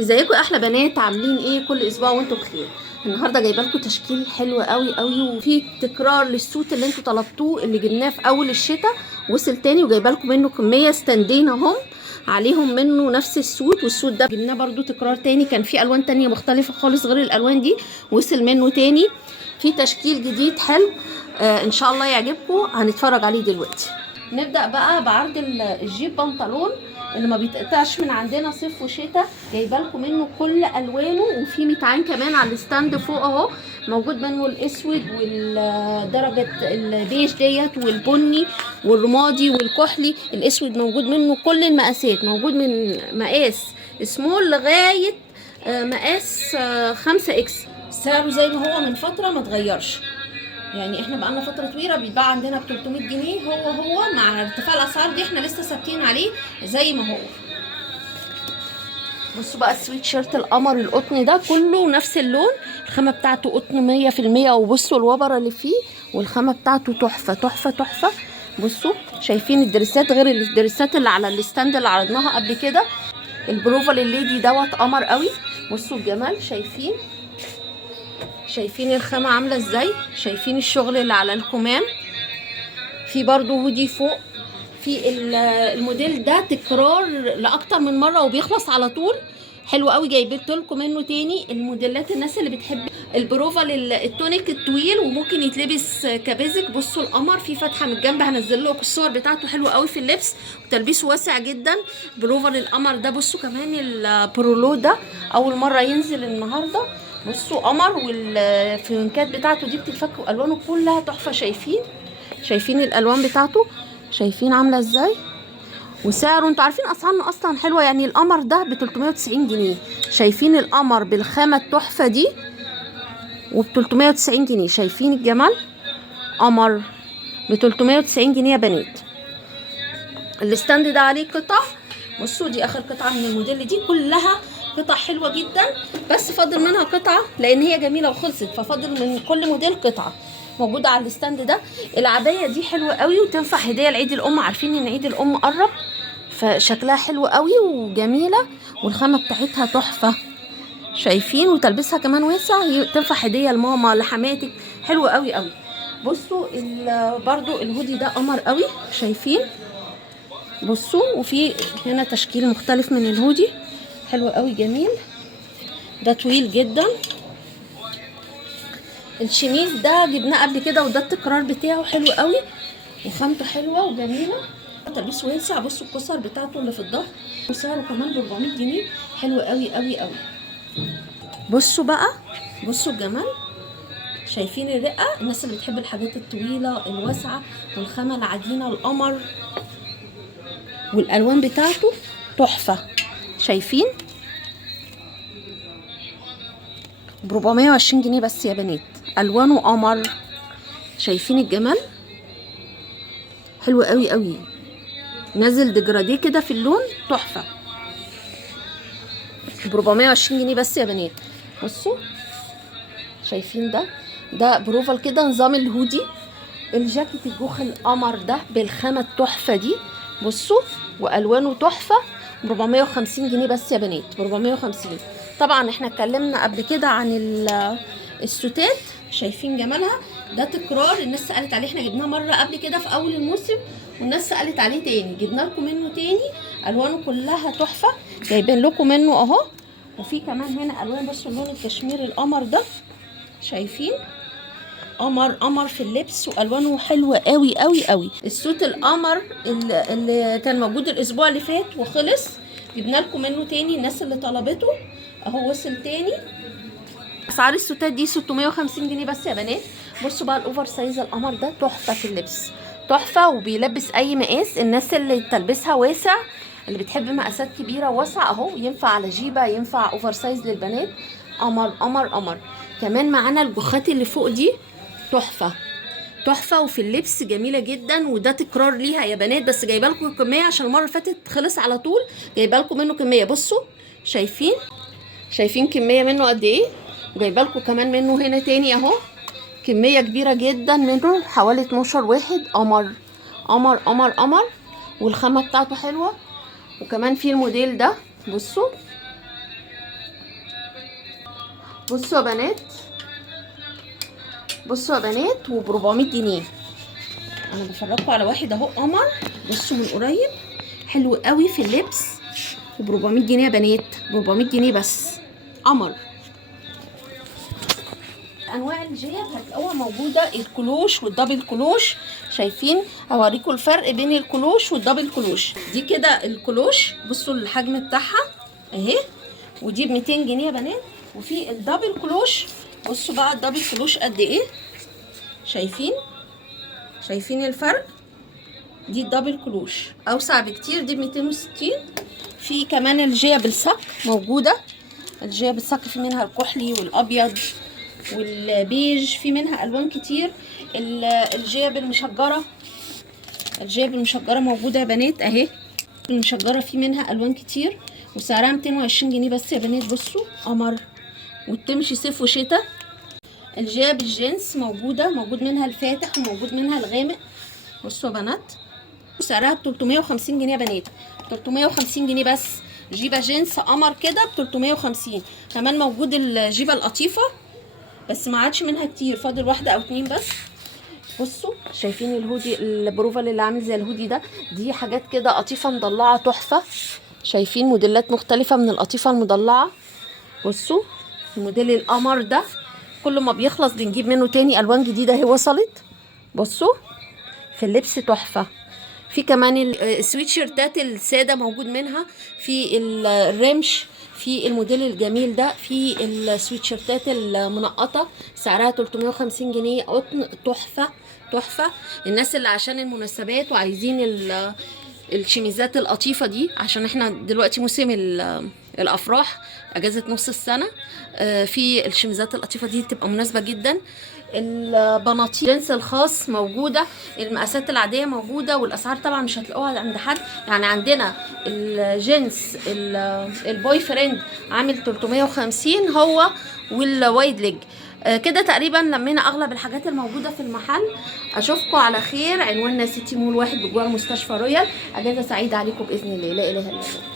ازيكم احلى بنات؟ عاملين ايه؟ كل اسبوع وانتم بخير. النهارده جايبه لكم تشكيل حلو قوي قوي، وفي تكرار للسوت اللي انتوا طلبتوه اللي جبناه في اول الشتاء. وصل تاني وجايبه لكم منه كميه ستاندين اهم عليهم منه نفس السوت، والسوت ده جبناه برضو تكرار تاني. كان في الوان تانية مختلفه خالص غير الالوان دي، وصل منه تاني في تشكيل جديد حلو. ان شاء الله يعجبكم، هنتفرج عليه دلوقتي. نبدأ بقى بعرض الجيب بنطلون اللي ما بيتقطعش من عندنا صيف وشتاء. جايبه لكم منه كل الوانه، وفي ميتعين كمان على الستاند فوق اهو. موجود منه الاسود والدرجه البيج ديت والبني والرمادي والكحلي. الاسود موجود منه كل المقاسات، موجود من مقاس سمول لغايه مقاس 5 اكس. سعره زي ما هو من فتره ما اتغيرش، يعني احنا بقالنا فتره طويله بيتباع عندنا ب 300 جنيه. هو مع ارتفاع الاسعار دي احنا لسه ثابتين عليه زي ما هو. بصوا بقى السويت شيرت القمر القطن ده كله نفس اللون، الخامه بتاعته قطن 100%. وبصوا الوبره اللي فيه، والخامه بتاعته تحفه تحفه تحفه. بصوا شايفين الدريسات غير الدريسات اللي على الستاند اللي عرضناها قبل كده. البروفا للليدي دوت قمر قوي. بصوا الجمال، شايفين الخامة عاملة ازاي، شايفين الشغل اللي على الكمام. في برضو هودي فوق. في الموديل ده تكرار لأكتر من مرة وبيخلص على طول، حلو قوي. جايبت لكم منه تاني الموديلات الناس اللي بتحب البروفا للتونيك الطويل وممكن يتلبس كبيزك. بصوا القمر في فتحه من الجنب، هنزل لكم الصور بتاعته، حلوه قوي في اللبس وتلبيسه واسع جدا. بروفا للقمر ده. بصوا كمان البرولو ده اول مره ينزل النهارده. بصوا قمر، والفيونكات بتاعته دي بتتفك والوانه كلها تحفه. شايفين الالوان بتاعته، شايفين عامله ازاي. وسعره انتوا عارفين اسعارنا اصلا حلوه، يعني القمر ده ب 390 جنيه. شايفين القمر بالخامه التحفه دي وب 390 جنيه. شايفين الجمال، قمر ب 390 جنيه يا بنات. الستاند ده عليه قطع. بصوا دي اخر قطعه من الموديل، دي كلها قطع حلوه جدا، بس فاضل منها قطعه لان هي جميله وخلصت، ففاضل من كل موديل قطعه موجوده على الستاند ده. العبايه دي حلوه قوي وتنفع هديه لعيد الام، عارفين ان عيد الام قرب، فشكلها حلو قوي وجميله، والخامه بتاعتها تحفه. شايفين، وتلبسها كمان واسع، تنفع هديه لماما لحماتك، حلوه قوي قوي. بصوا برضو الهودي ده قمر قوي، شايفين. بصوا وفي هنا تشكيل مختلف من الهودي، حلو قوي جميل. ده طويل جدا. الشميز ده جبناه قبل كده، وده التكرار بتاعه حلو قوي وخامته حلوه وجميله، تلبيس واسع. بصوا الكسر بتاعته اللي في الظهر، وسعره كمان ب 400 جنيه، حلو قوي قوي قوي. بصوا بقى، بصوا الجمال، شايفين الرقه. الناس اللي بتحب الحاجات الطويله الواسعه والخامه العجينه، القمر والالوان بتاعته تحفه. شايفين ب 420 جنيه بس يا بنات، الوانه قمر. شايفين الجمال، حلو قوي قوي، نازل ديجراديه كده في اللون، تحفه. ب 420 جنيه بس يا بنات. بصوا شايفين ده بروفال كده نظام الهودي. الجاكيت الجوخ القمر ده بالخامه التحفه دي، بصوا والوانه تحفه، ب 450 جنيه بس يا بنات، ب 450. طبعا احنا اتكلمنا قبل كده عن السوتات، شايفين جمالها. ده تكرار، الناس سالت عليه، احنا جبناه مره قبل كده في اول الموسم والناس سالت عليه تاني، جبنا لكم منه تاني. الوانه كلها تحفه، جايبين لكم منه اهو. وفي كمان هنا الوان، بصوا اللون الكشمير القمر ده، شايفين قمر في اللبس والوانه حلوه قوي قوي قوي. السوت القمر اللي كان موجود الاسبوع اللي فات وخلص، جبنا لكم منه تاني الناس اللي طلبته اهو، وصل تاني. اسعار السوتات دي 650 جنيه بس يا بنات. بصوا بقى الاوفر سايز القمر ده تحفه في اللبس، تحفه، وبيلبس اي مقاس. الناس اللي تلبسها واسع، اللي بتحب مقاسات كبيره وواسعه اهو، ينفع على جيبه، ينفع اوفر سايز للبنات. قمر قمر قمر. كمان معانا الجوخات اللي فوق دي، تحفه تحفه، وفي اللبس جميله جدا. وده تكرار ليها يا بنات، بس جايبه لكم كميه عشان المره اللي فاتت خلص على طول، جايبه لكم منه كميه. بصوا شايفين كميه منه قد ايه. جايبه لكم كمان منه هنا تاني اهو، كميه كبيره جدا منه، حوالي 12 واحد. قمر قمر قمر قمر، والخامه بتاعته حلوه. وكمان في الموديل ده، بصوا بصوا يا بنات، بصوا يا بنات، وب 400 جنيه. انا بفرجكم على واحد اهو قمر، بصوا من قريب، حلو قوي في اللبس، ب 400 جنيه يا بنات، ب 400 جنيه بس، قمر. انواع الجيب هتلاقوها موجوده، الكلوش والدبل كلوش، شايفين؟ هوريكم الفرق بين الكلوش والدبل كلوش. دي كده الكلوش، بصوا الحجم بتاعها اهي، ودي ب 200 جنيه يا بنات. وفي الدبل كلوش، بصوا بقى الدبل كلوش قد ايه، شايفين؟ شايفين الفرق؟ دي الدبل كلوش اوسع بكتير، دي ب 260. في كمان الجيب الصك موجوده، الجيب الصك في منها الكحلي والابيض والبيج، في منها الوان كتير. الجيب المشجره، الجيب المشجره موجوده يا بنات اهي، المشجره في منها الوان كتير، وسعرها 220 جنيه بس يا بنات. بصوا قمر، وتمشي صيف وشتاء. الجيب الجينز موجوده، موجود منها الفاتح وموجود منها الغامق. بصوا يا بنات، سعرها ب 350 جنيه يا بنات، 350 جنيه بس. جيبه جينز قمر كده ب 350. كمان موجود الجيبه القطيفه، بس ما عادش منها كتير، فاضل واحده او اتنين بس. بصوا شايفين الهودي البروفال اللي عامل زي الهودي ده؟ دي حاجات كده قطيفه مضلعه تحفه، شايفين؟ موديلات مختلفه من القطيفه المضلعه. بصوا الموديل القمر ده كل ما بيخلص بنجيب منه تاني، الوان جديده اهي وصلت. بصوا في اللبس تحفه. في كمان السويتشيرتات الساده موجود منها، في الرمش، في الموديل الجميل ده، في السويتشيرتات المنقطه سعرها 350 جنيه، قطن تحفه تحفه. الناس اللي عشان المناسبات وعايزين الشميزات القطيفه دي، عشان احنا دلوقتي موسم الافراح، اجازه نص السنه، في الشميزات القطيفه دي تبقى مناسبه جدا. البناطيل الجنس الخاص موجوده، المقاسات العاديه موجوده، والاسعار طبعا مش هتلاقوها عند حد. يعني عندنا الجنس البوي فريند عامل 350 هو، والوايد ليج. كده تقريبا لمينا اغلب الحاجات الموجوده في المحل. اشوفكم على خير. عنواننا سيتي مول 1 بجوار مستشفى رويال. اجازه سعيده عليكم باذن الله، لا اله الا الله.